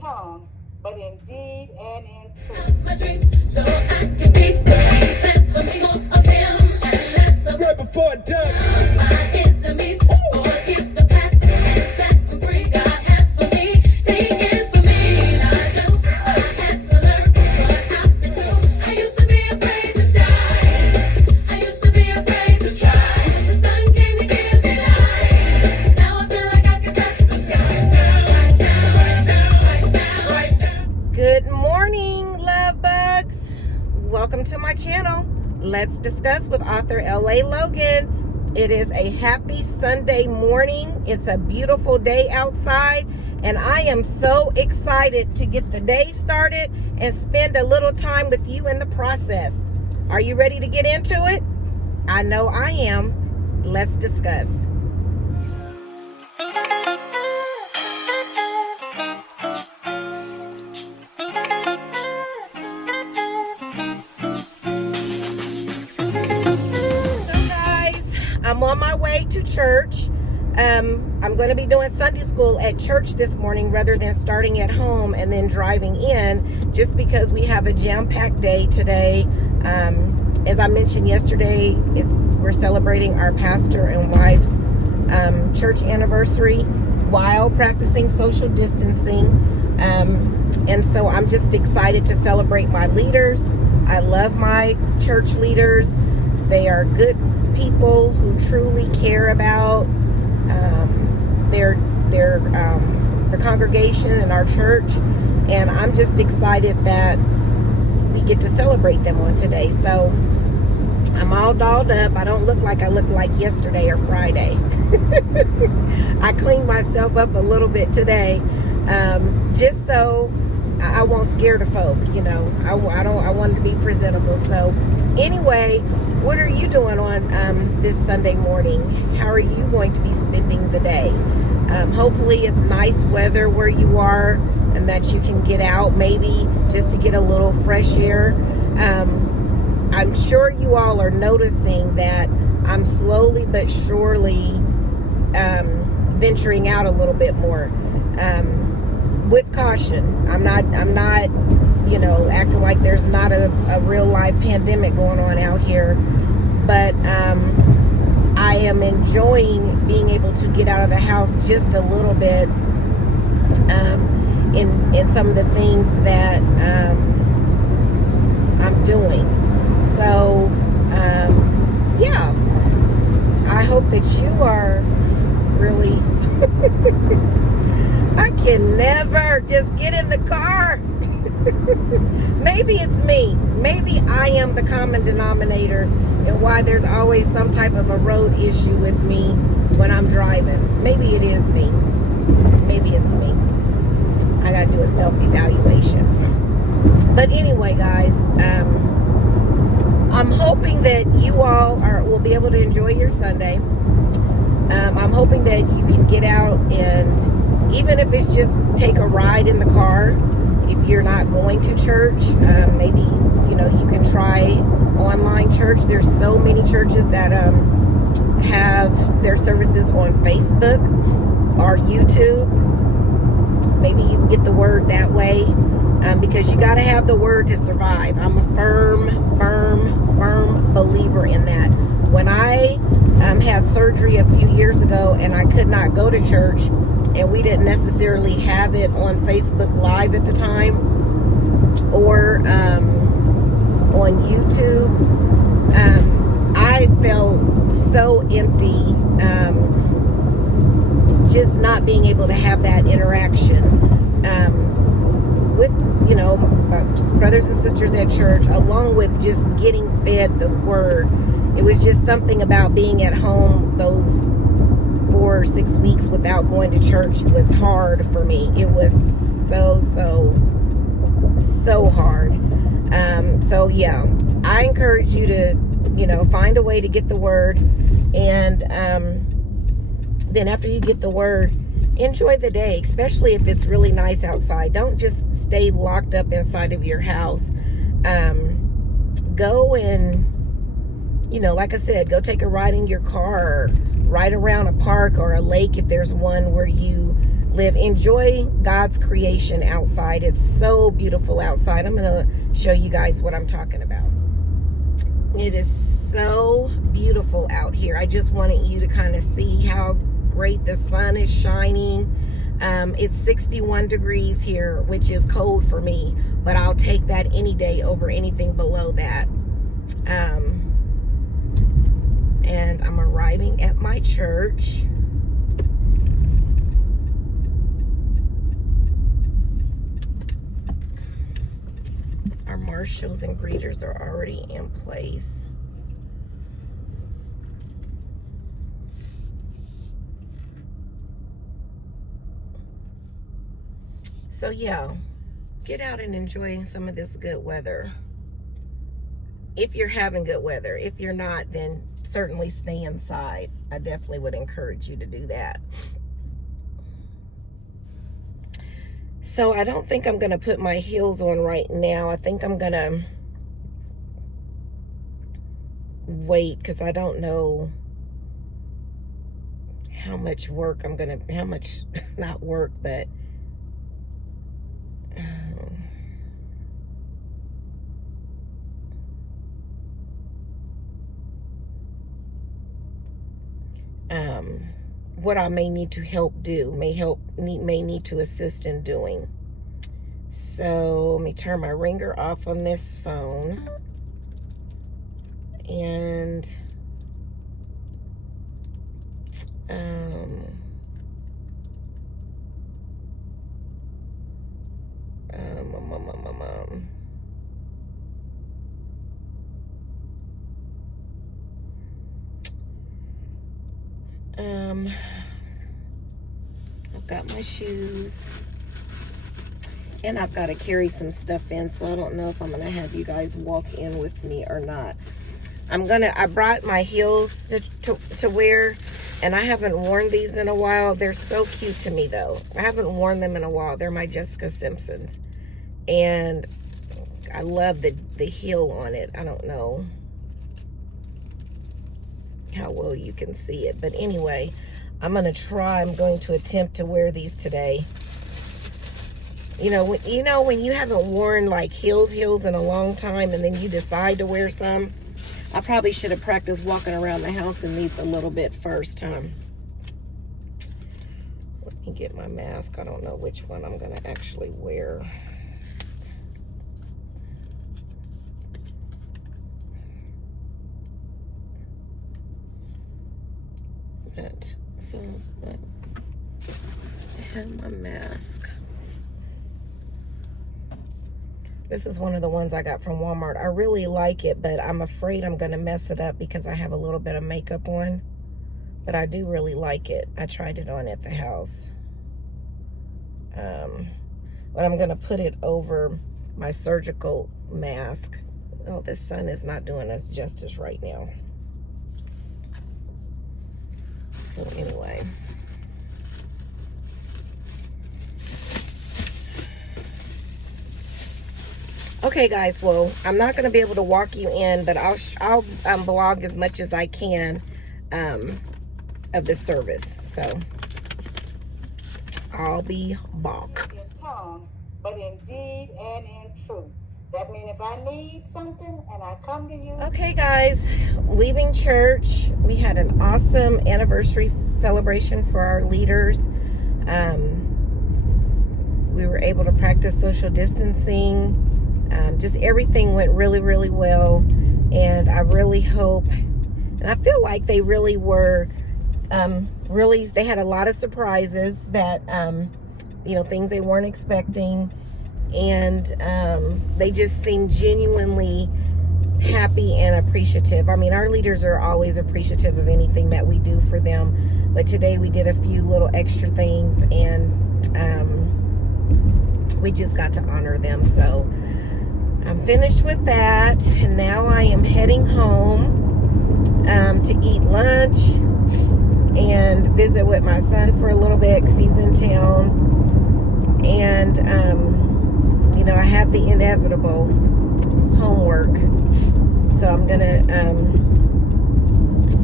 tongue, but in deed and in truth. My dreams, so I can be the plan for me, more of him and less of right before done. My enemies, forgive the past and set them free. God has for me, singing for me. I just had to learn what I've been through. I used to be afraid to die. I used to be afraid to try. The sun came to give me life. Now I feel like I can touch the sky. Right now, right now, right now, right now. Good morning, love bugs. Welcome to my channel. Let's discuss with author L.A. Logan. It is a happy Sunday morning. It's a beautiful day outside, and I am so excited to get the day started and spend a little time with you in the process. Are you ready to get into it? I know I am. Let's discuss. I'm on my way to church. I'm going to be doing Sunday school at church this morning rather than starting at home and then driving in, just because we have a jam-packed day today. As I mentioned yesterday, we're celebrating our pastor and wife's church anniversary while practicing social distancing. And so I'm just excited to celebrate my leaders. I love my church leaders. They are good people who truly care about the congregation and our church, and I'm just excited that we get to celebrate them on today. So I'm all dolled up. I don't look like I looked like yesterday or Friday. I cleaned myself up a little bit today, just so I won't scare the folk. I wanted to be presentable. So anyway, what are you doing on this Sunday morning? How are you going to be spending the day? Hopefully it's nice weather where you are and that you can get out maybe just to get a little fresh air. I'm sure you all are noticing that I'm slowly but surely venturing out a little bit more, with caution. I'm not acting like there's not a real life pandemic going on out here, but I am enjoying being able to get out of the house just a little bit in some of the things that I'm doing. So yeah, I hope that you are really I can never just get in the car. Maybe it's me. Maybe I am the common denominator and why there's always some type of a road issue with me when I'm driving. Maybe it is me. Maybe it's me. I gotta do a self-evaluation. But anyway, guys, I'm hoping that you all will be able to enjoy your Sunday. I'm hoping that you can get out and, even if it's just take a ride in the car, if you're not going to church, maybe you can try online church. There's so many churches that have their services on Facebook or YouTube. Maybe you can get the word that way, because you got to have the word to survive. I'm a firm believer in that. When I had surgery a few years ago and I could not go to church, and we didn't necessarily have it on Facebook Live at the time or on YouTube, I felt so empty, just not being able to have that interaction with brothers and sisters at church, along with just getting fed the word. It was just something about being at home those 4 or 6 weeks without going to church. It was hard for me. It was so hard. So yeah, I encourage you to find a way to get the word, and then after you get the word, enjoy the day, especially if it's really nice outside. Don't just stay locked up inside of your house. Go and like I said, go take a ride in your car, or ride around a park or a lake if there's one where you enjoy God's creation outside. It's so beautiful outside. I'm gonna show you guys what I'm talking about. It is so beautiful out here. I just wanted you to kind of see how great the sun is shining. It's 61 degrees here, which is cold for me, but I'll take that any day over anything below that. And I'm arriving at my church. Our marshals and greeters are already in place. So yeah, get out and enjoy some of this good weather. If you're having good weather. If you're not, then certainly stay inside. I definitely would encourage you to do that. So I don't think I'm going to put my heels on right now. I think I'm going to wait because I don't know how much work I'm going to, how much, not work, but what I may need to help do, may need to assist in doing. So let me turn my ringer off on this phone. And I've got my shoes and I've got to carry some stuff in, so I don't know if I'm gonna have you guys walk in with me or not. I brought my heels to wear, and I haven't worn these in a while. They're so cute to me though. I haven't worn them in a while. They're my Jessica Simpsons, and I love the heel on it. I don't know how well you can see it, but anyway, I'm going to attempt to wear these today. You know, when you haven't worn like heels in a long time and then you decide to wear some, I probably should have practiced walking around the house in these a little bit first. Let me get my mask. I don't know which one I'm going to actually wear. I have my mask. This is one of the ones I got from Walmart. I really like it, but I'm afraid I'm going to mess it up because I have a little bit of makeup on. But I do really like it. I tried it on at the house. But I'm going to put it over my surgical mask. Oh, this sun is not doing us justice right now. So anyway. Okay, guys, well, I'm not going to be able to walk you in, but I'll vlog as much as I can of the service. So I'll be back. In tongue, but in deed and in truth. That means if I need something and I come to you. Okay, guys, leaving church. We had an awesome anniversary celebration for our leaders. We were able to practice social distancing. Just everything went really, really well. And I really hope, and I feel like they really were, they had a lot of surprises that, things they weren't expecting. And they just seemed genuinely happy and appreciative. I mean, our leaders are always appreciative of anything that we do for them. But today we did a few little extra things, and we just got to honor them. So I'm finished with that, and now I am heading home to eat lunch and visit with my son for a little bit because he's in town. And I have the inevitable homework, so I'm gonna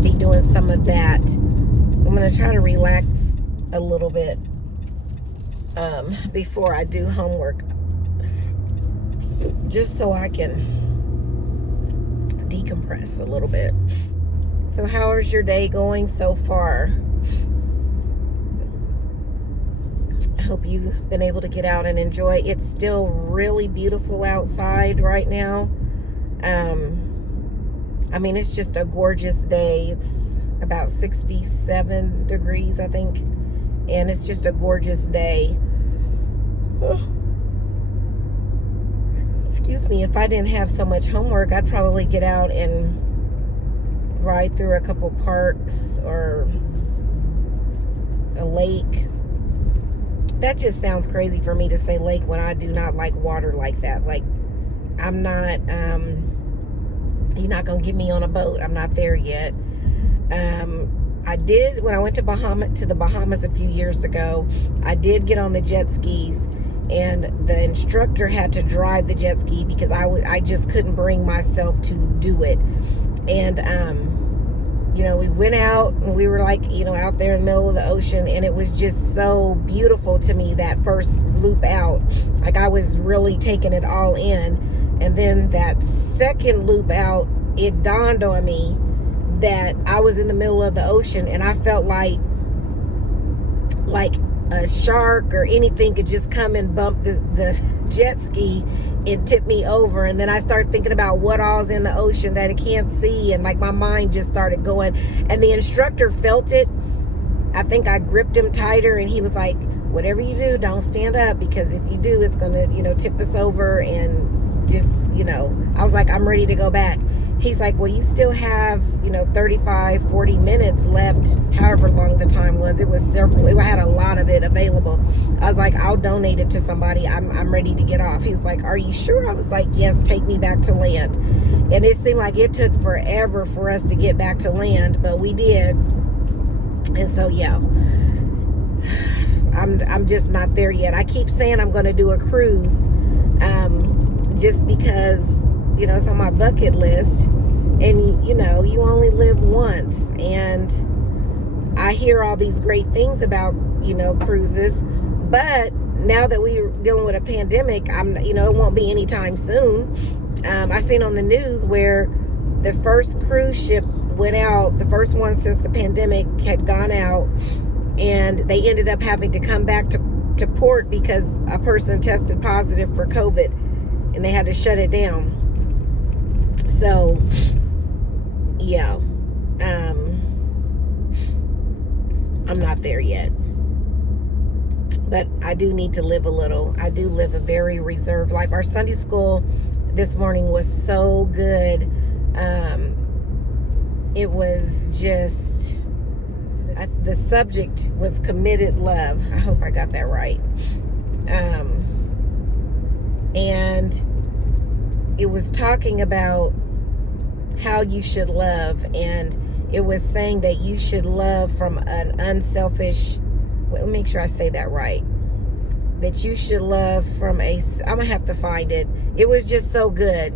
be doing some of that. I'm gonna try to relax a little bit before I do homework, just so I can decompress a little bit. So how is your day going so far? I hope you've been able to get out and enjoy. It's still really beautiful outside right now. I mean, it's just a gorgeous day. It's about 67 degrees, I think. And it's just a gorgeous day. Excuse me, if I didn't have so much homework, I'd probably get out and ride through a couple parks or a lake. That just sounds crazy for me to say lake when I do not like water like that. Like, I'm not, you're not going to get me on a boat. I'm not there yet. I did, when I went to the Bahamas a few years ago, I did get on the jet skis, and the instructor had to drive the jet ski because I just couldn't bring myself to do it. And, you know, we went out and we were like, you know, out there in the middle of the ocean, and it was just so beautiful to me, that first loop out. Like, I was really taking it all in. And then that second loop out, it dawned on me that I was in the middle of the ocean, and I felt like a shark or anything could just come and bump the jet ski and tip me over. And then I started thinking about what all's in the ocean that I can't see, and like my mind just started going. And the instructor felt it. I think I gripped him tighter, and he was like, whatever you do, don't stand up, because if you do, it's gonna, you know, tip us over. And just, you know, I was like, I'm ready to go back. He's like, well, you still have, you know, 35, 40 minutes left, however long the time was. It was several, I had a lot of it available. I was like, I'll donate it to somebody. I'm ready to get off. He was like, are you sure? I was like, yes, take me back to land. And it seemed like it took forever for us to get back to land, but we did. And so, yeah, I'm just not there yet. I keep saying I'm going to do a cruise, just because, you know, it's on my bucket list. And, you know, you only live once. And I hear all these great things about, you know, cruises. But now that we're dealing with a pandemic, you know, it won't be anytime soon. I seen on the news where the first cruise ship went out, the first one since the pandemic had gone out, and they ended up having to come back to port because a person tested positive for COVID, and they had to shut it down. So, yeah, I'm not there yet, but I do need to live a little. I do live a very reserved life. Our Sunday school this morning was so good. It was just, the subject was committed love. I hope I got that right. And it was talking about how you should love, and it was saying that you should love from an unselfish, well, let me make sure I say that right, that you should love from I'm gonna have to find it. It was just so good.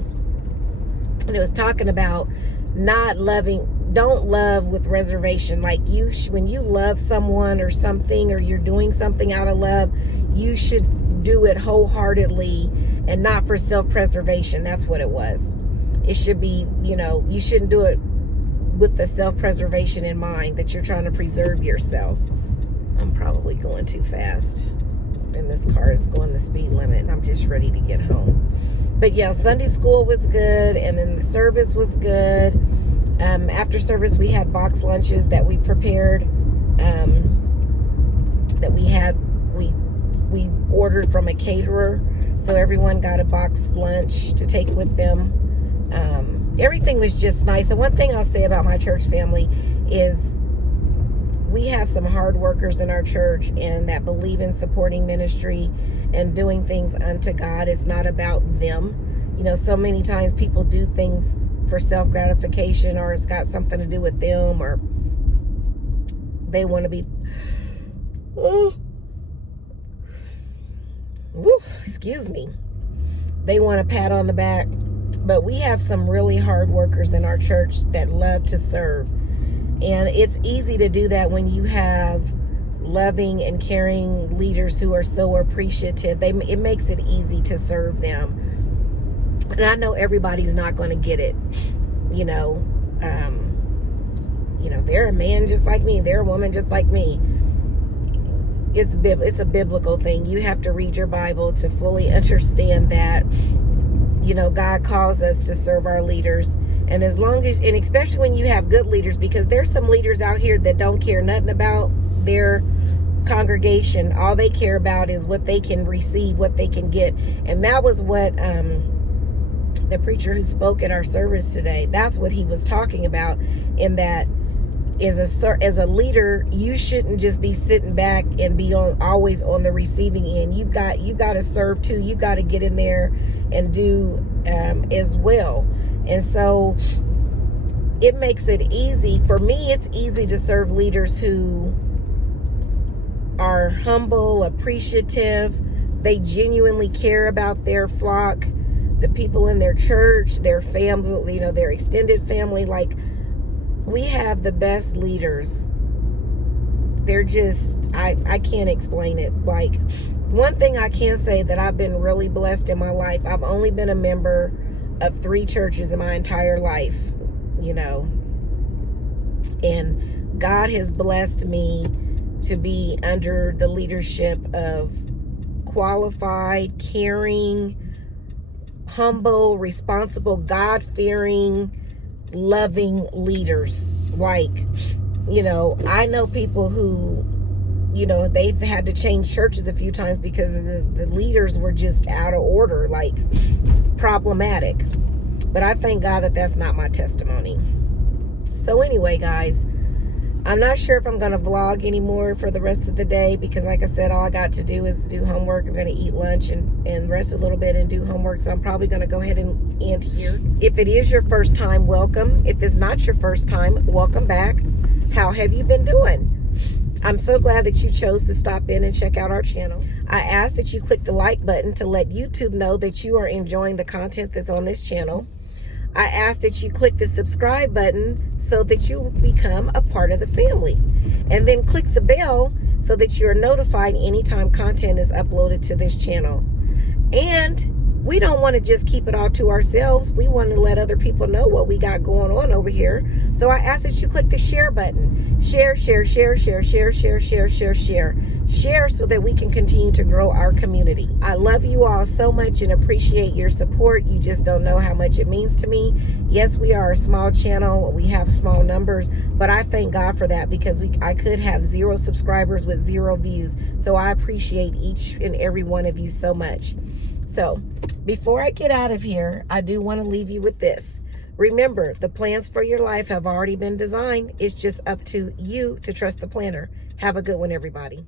And it was talking about not loving, don't love with reservation. Like, when you love someone or something, or you're doing something out of love, you should do it wholeheartedly and not for self-preservation. That's what it was. It should be, you know, you shouldn't do it with the self-preservation in mind, that you're trying to preserve yourself. I'm probably going too fast, and this car is going the speed limit, and I'm just ready to get home. But yeah, Sunday school was good, and then the service was good. After service, we had box lunches that we prepared, that we ordered from a caterer. So everyone got a box lunch to take with them. Everything was just nice. And one thing I'll say about my church family is we have some hard workers in our church, and that believe in supporting ministry and doing things unto God. It's not about them. You know, so many times people do things for self-gratification, or it's got something to do with them, or they want to be, excuse me, they want a pat on the back. But we have some really hard workers in our church that love to serve. And it's easy to do that when you have loving and caring leaders who are so appreciative. It makes it easy to serve them. And I know everybody's not going to get it. You know, they're a man just like me. They're a woman just like me. It's a biblical thing. You have to read your Bible to fully understand that, God calls us to serve our leaders. And and especially when you have good leaders, because there's some leaders out here that don't care nothing about their congregation. All they care about is what they can receive, what they can get. And that was what the preacher who spoke at our service today, that's what he was talking about, in that as a leader, you shouldn't just be sitting back and be always on the receiving end. You've got to serve too. You've got to get in there and do as well. And so it makes it easy. For me, it's easy to serve leaders who are humble, appreciative. They genuinely care about their flock, the people in their church, their family, their extended family. Like, we have the best leaders. They're just, I can't explain it. Like, one thing I can say that I've been really blessed in my life, I've only been a member of 3 churches in my entire life, and God has blessed me to be under the leadership of qualified, caring, humble, responsible, God-fearing, loving leaders. Like, I know people who, they've had to change churches a few times because the leaders were just out of order, like problematic. But I thank God that that's not my testimony. So anyway, guys, I'm not sure if I'm going to vlog anymore for the rest of the day, because like I said, all I got to do is do homework. I'm going to eat lunch and rest a little bit and do homework. So I'm probably going to go ahead and end here. If it is your first time, welcome. If it's not your first time, welcome back. How have you been doing? I'm so glad that you chose to stop in and check out our channel. I ask that you click the like button to let YouTube know that you are enjoying the content that's on this channel. I ask that you click the subscribe button so that you become a part of the family. And then click the bell so that you're notified anytime content is uploaded to this channel. And we don't want to just keep it all to ourselves. We want to let other people know what we got going on over here. So I ask that you click the share button. Share, share, share, share, share, share, share, share, share. Share so that we can continue to grow our community. I love you all so much and appreciate your support. You just don't know how much it means to me. Yes, we are a small channel. We have small numbers, but I thank God for that, because I could have 0 subscribers with 0 views. So I appreciate each and every one of you so much. So before I get out of here, I do want to leave you with this. Remember, the plans for your life have already been designed. It's just up to you to trust the planner. Have a good one, everybody.